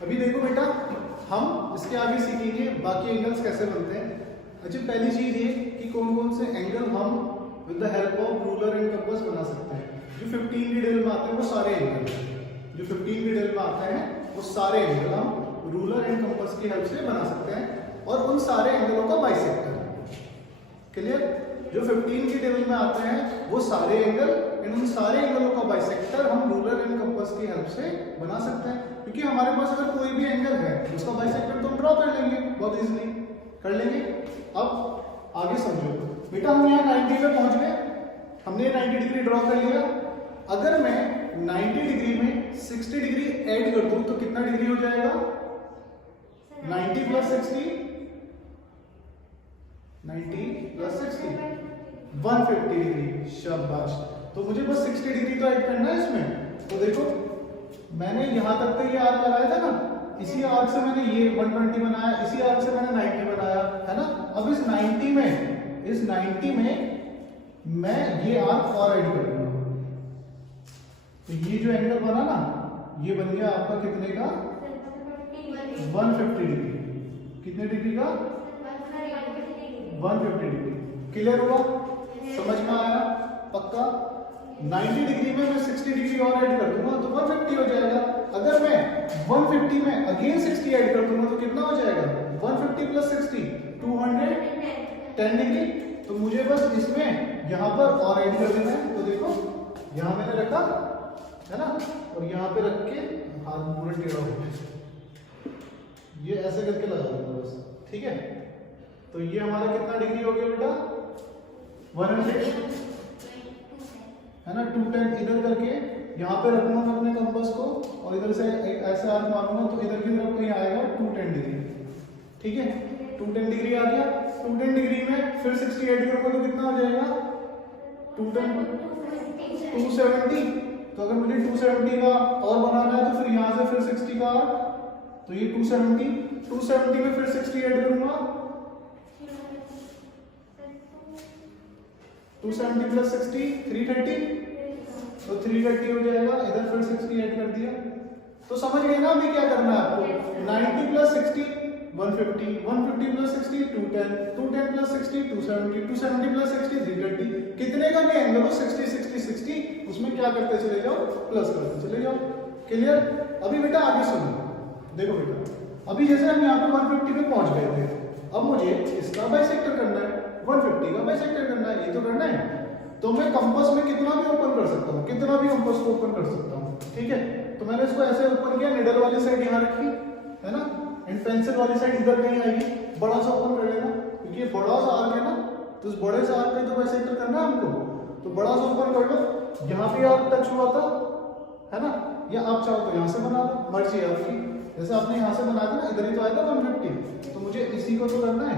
अभी देखो बेटा, हम इसके आगे सीखेंगे बाकी एंगल्स कैसे बनते हैं। अच्छा, पहली चीज ये कि कौन कौन से एंगल हम with the help of ruler and compass बना सकते हैं। जो 15 की डिटेल में आते हैं वो सारे एंगल, जो 15 की डिटेल में आते हैं वो सारे एंगल हम रूलर एंड कंपास की हेल्प से बना सकते हैं, और उन सारे एंगलों का बाइसेक्टर। क्लियर? जो 15 की टेबल में आते हैं वो सारे एंगल, इन सारे एंगलों का बाइसेक्टर हम रूलर एंड कंपास की हेल्प से बना सकते हैं, क्योंकि हमारे पास अगर कोई भी एंगल है उसका बाइसेक्टर तो हम ड्रॉ कर लेंगे, बहुत इजीली कर लेंगे। अब आगे समझो बेटा, हम यहाँ 90 पे पहुंच गए, हमने 90 डिग्री ड्रॉ कर लिया। अगर मैं 90 डिग्री में 60 डिग्री ऐड कर दूं तो कितना डिग्री हो जाएगा? 90 प्लस 60, 90 प्लस 60 150 डिग्री। शाबाश। तो मुझे बस 60 डिग्री तो ऐड करना है इसमें। तो देखो, मैंने यहां तक तो ये आर्क लगाया था ना, इसी आर्क से मैंने ये 120 बनाया, इसी आर्क से मैंने 90 बनाया, है ना। अब इस 90 में मैं ये आर्क और ऐड कर दूंगा, तो ये जो एंगल बना ना, ये बन गया आपका कितने का? 150 डिग्री। कितने डिग्री का? 150 डिग्री। क्लियर हुआ? समझ में आया? पक्का? 90 डिग्री में मैं 60 डिग्री और ऐड कर दूंगा तो 150 हो जाएगा। अगर मैं 150 में अगेन 60 ऐड कर दूंगा तो कितना हो जाएगा? 150 प्लस 60 210 डिग्री। तो मुझे बस इसमें यहां पर और ऐड कर देना है। तो देखो, यहां मैंने रखा, है ना, और यहाँ पे रख के हाथ पूरा टेढ़ा हो गया, ये ऐसे करके लगा दूंगा बस, ठीक है। तो ये हमारा कितना डिग्री हो गया बेटा? 100, है ना। 210 इधर करके यहाँ पे रखूंगा मैं अपने कंपास को, और इधर से एक ऐसे हाथ मारूंगा तो इधर की तरफ कहीं आएगा 210 डिग्री, ठीक है। 210 डिग्री आ गया। 210 डिग्री में फिर 60 ऐड करूंगा तो कितना हो जाएगा? 270। तो अगर मुझे 270 का और बनाना है तो फिर यहाँ से फिर 60 का, तो ये 270 में फिर 60 ऐड करूंगा, 270 प्लस 60 330, तो 330 हो जाएगा। इधर फिर 60 ऐड कर दिया। तो समझ गए ना अभी क्या करना है आपको? 90 प्लस 60 150, 150 प्लस 60 210, 210 प्लस 60 270, 270 प्लस 60 330। कितने का भी एंगल हो 60 60 60, उसमें क्या करते चले जाओ? प्लस करते चले जाओ। क्लियर? अभी बेटा आगे सुनो, देखो बेटा, अभी जैसे हम यहाँ पे 150 पे पहुंच गए थे, अब मुझे इसका बाइसेक्टर करना है, 150 का बाइसेक्टर करना है, ये तो करना है। तो मैं कंपास में कितना भी ओपन कर सकता हूँ, कितना भी कंपास को ओपन कर सकता हूँ, ठीक है। तो मैंने इसको ऐसे ओपन किया, निडल वाली साइड यहाँ रखी, है ना, एंड पेंसिल वाली साइड इधर कहीं आएगी, बड़ा सा ओपन कर लेना, क्योंकि ये बड़ा सा आर्क है ना, तो इस बड़े से आर्क का तो बाइसेक्टर करना है हमको। तो बड़ा सा ओपन कर लो, यहाँ पे आर्क टच हुआ था, है ना, या आप चाहो तो यहाँ से बना दो, मर्जी है आपकी। जैसे आपने यहाँ से बना दिया, इधर ही तो आएगा 150, तो मुझे इसी को तो करना है,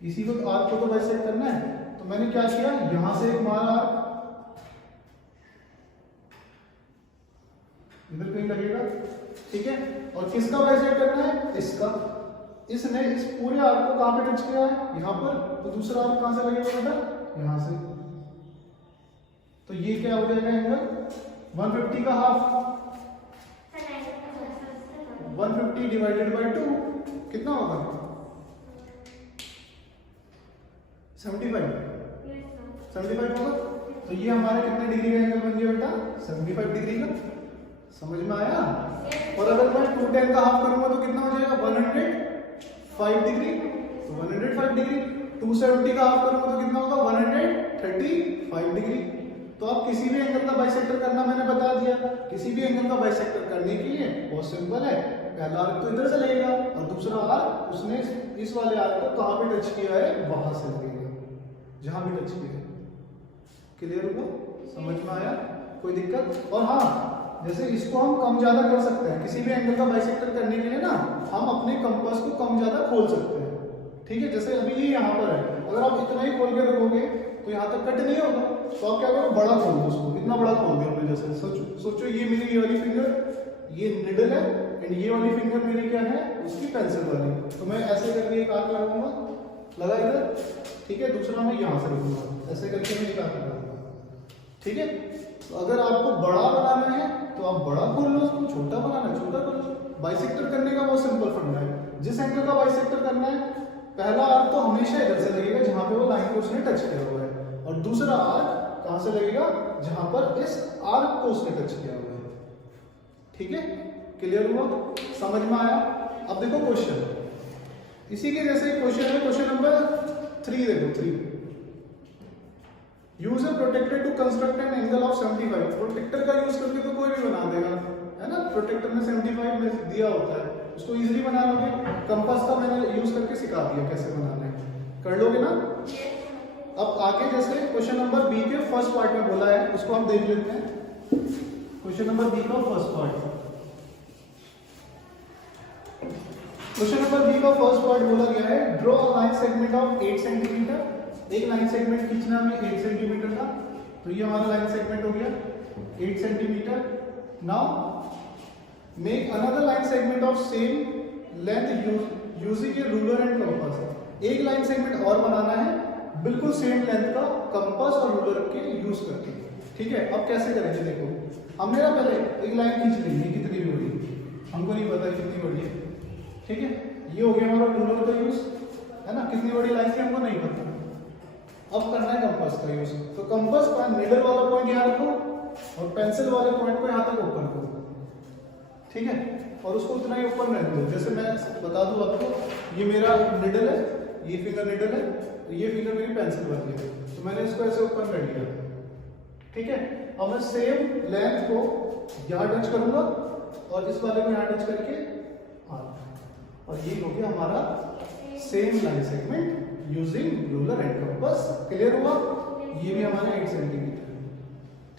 इसी को आर्क को तो बाइसेक्ट करना है। तो मैंने क्या किया, यहां से एक मारा आर्क, इधर कहीं लगेगा, ठीक है। और किसका बाइसेक्ट करना है? इसका। इसने इस पूरे आर्क को कहां पे टच किया है? यहां पर। तो दूसरा आर्क कहां से लगेगा बेटा? यहां से। तो ये क्या हो जाएगा एंगल? 150 का हाफ, 150 डिवाइडेड बाय 2 कितना होगा? 75 होगा। तो ये हमारे कितने डिग्री का एंगल बन गया बेटा? 75 डिग्री का। समझ में आया? और अगर मैं 210 का हाफ करूंगा तो कितना हो जाएगा? 105 डिग्री। तो 105 डिग्री। 270 का हाफ करूंगा तो कितना होगा? 135 डिग्री। तो आप किसी भी एंगल का बाइसेक्टर करना मैंने बता दिया। किसी भी एंगल का बाइसेक्टर करने के लिए बहुत सिंपल है, पहला आर्क तो इधर से लगेगा और दूसरा आर्क उसने इस वाले आर्क को कहां पे टच किया है? वहां से लगेगा, जहां भी टच किया है। क्लियर हुआ? समझ में आया? कोई दिक्कत? और हाँ, जैसे इसको हम कम ज्यादा कर सकते हैं, किसी भी एंगल का बाइसेक्टर करने के लिए ना हम अपने कंपास को कम ज्यादा खोल सकते हैं, ठीक है। जैसे अभी ये यहाँ पर है, अगर आप इतना ही खोल के रखोगे तो यहाँ तक कट नहीं होगा, तो आप क्या करो? बड़ा खोल दो उसको, इतना बड़ा खोल दो अपने। जैसे सोचो ये मेरी ये वाली फिंगर, ये निडल है, एंड ये वाली फिंगर मेरी क्या है? उसकी पेंसिल वाली। तो मैं ऐसे करके एक आर्क लगाऊंगा, लगा इधर, ठीक है। दूसरा मैं यहाँ से रखूंगा, ऐसे करके मैं एक आर्क लगाऊंगा, ठीक है। तो अगर आपको बड़ा बनाना है तो आप बड़ा खोल लो, उसको छोटा बनाना है बाइसेक्टर करने का बहुत सिंपल फंडा है। जिस एंगल का बाइसेक्टर करना है, पहला आर्क तो हमेशा इधर से लगेगा जहां पे वो लाइन को उसने टच किया हुआ है, और दूसरा आर्क कहां से लगेगा, जहां पर इस आर्क को उसने टच किया हुआ है। ठीक है, क्लियर हुआ, समझ में आया। अब देखो क्वेश्चन, इसी के जैसे क्वेश्चन है, क्वेश्चन नंबर 3 देखो 3। Use a protractor to construct an angle of 75। Protractor का यूज करके तो कोई भी बना देगा, है ना। प्रोटेक्टर में 75 में दिया होता है, उसको इजीली बना लोगे। कंपास का मैंने यूज करके सिखा दिया कैसे बनाना है, कर लोगे ना। अब आगे जैसे क्वेश्चन नंबर बी के फर्स्ट पार्ट में बोला है, उसको हम देख लेते हैं। क्वेश्चन नंबर बी का first part, question number B का फर्स्ट पार्ट बोला गया है, draw a line segment of 8 centimetre. एक लाइन सेगमेंट खींचना हमें 8 सेंटीमीटर का, तो ये हमारा लाइन सेगमेंट हो गया 8 centimetre. Now make another line segment of same length using A ruler and compass. एक लाइन सेगमेंट और बनाना है बिल्कुल सेम लेंथ का, कंपास और रूलर के यूज करके। ठीक है, अब कैसे करेंगे देखो, हमने ना पहले एक लाइन खींच ली, कितनी बड़ी हमको नहीं पता कितनी बड़ी है। ठीक है, ये हो गया हमारा रूलर का यूज, है ना। कितनी बड़ी लाइन थी हमको नहीं पता, अब करना है कंपास का यूज। तो कंपास का मिडल वाला पॉइंट यहाँ रखो और पेंसिल वाले पॉइंट को यहाँ तक ओपन करो। ठीक है, और उसको उतना ही ओपन रहने दो। जैसे मैं बता दूं आपको, ये मेरा निडल है, ये फिंगर निडल है, ये फिंगर मेरी पेंसिल वाली है, तो मैंने इसको ऐसे ओपन कर लिया। ठीक है, अब मैं सेम लेंथ को यहाँ टच करूंगा और इस वाले को यहाँ टच करके, हाँ, और ये हो गया हमारा same line segment using ruler and compass. Clear हुआ, ये भी हमारा 8 सेंटीमीटर।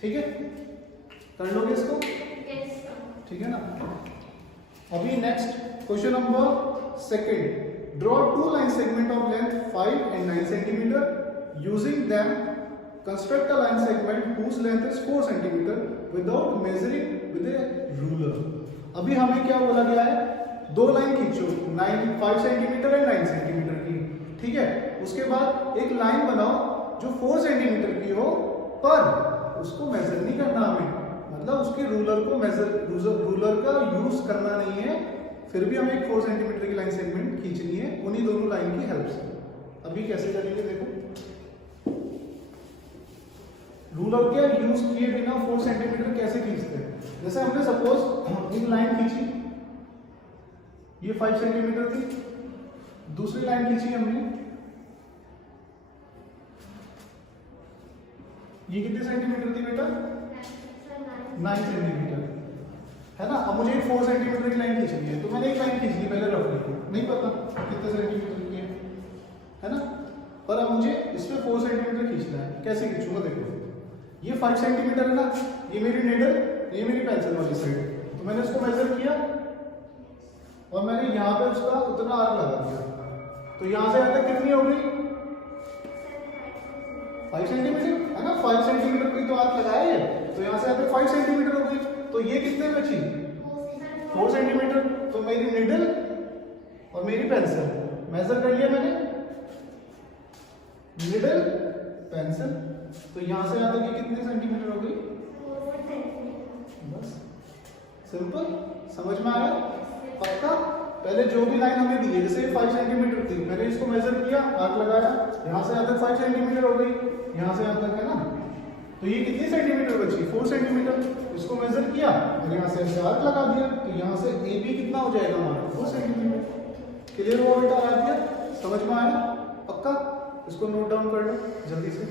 ठीक है, कर लोगे इसको, ठीक है ना। अभी next question number second, draw 2 line segment of length 5 and 9 centimetre using them construct a line segment whose length is 4 centimetre without measuring with A ruler. अभी हमें क्या बोला गया है, 2 लाइन खींचो 5 सेंटीमीटर एंड 9 सेंटीमीटर की। ठीक है, उसके बाद एक लाइन बनाओ जो 4 सेंटीमीटर की हो, पर उसको मेजर नहीं करना हमें, मतलब उसके रूलर को रूलर का यूज करना नहीं है, फिर भी हमें एक 4 सेंटीमीटर की लाइन सेगमेंट खींचनी है उन्हीं दोनों लाइन की हेल्प से। अभी कैसे करेंगे देखो, रूलर के यूज किए बिना 4 सेंटीमीटर कैसे खींचते हैं। जैसे हमने सपोज एक लाइन खींची, ये 5 सेंटीमीटर थी, दूसरी लाइन खींची हमने, ये कितने सेंटीमीटर थी बेटा, 9 सेंटीमीटर, है ना। अब मुझे एक 4 सेंटीमीटर की लाइन खींचनी है, तो मैंने एक लाइन खींच ली पहले रफली, नहीं पता कितने सेंटीमीटर की है ना, पर अब मुझे इसमें 4 सेंटीमीटर खींचना है। कैसे खींचूंगा देखो, ये 5 सेंटीमीटर है ना, ये मेरी निडल, ये मेरी पेंसिल वाली साइड, तो मैंने इसको मेजर किया और मैंने यहाँ पे उसका उतना आर्क लगा दिया, तो यहाँ से यहाँ तक कितनी हो गई 5 सेंटीमीटर, है ना। 5 सेंटीमीटर की तो आर्क लगाया है, तो यहाँ से यहाँ तक 5 सेंटीमीटर हो गई, तो ये कितने बची 4 सेंटीमीटर। तो मेरी निडल और मेरी पेंसिल मेजर कर लिया मैंने, निडल पेंसिल, तो यहां से यहां तक ये कितने सेंटीमीटर हो गई, बस सिंपल, समझ में आया, पक्का। पहले जो भी लाइन हमें दी है, जैसे 5 सेंटीमीटर थी, मैंने इसको मेजर किया, आर्क लगाया, यहां से यहां तक 5 सेंटीमीटर हो गई, यहां से यहां तक, है ना। तो ये कितनी सेंटीमीटर बची 4 सेंटीमीटर, इसको मेजर किया और यहां से ऐसे आर्क लगा दिया, तो यहां से ए बी कितना हो जाएगा हमारा 4 सेंटीमीटर। क्लियर हुआ बेटा, आ गया, समझ में आया, पक्का। इसको नोट डाउन कर लो जल्दी से।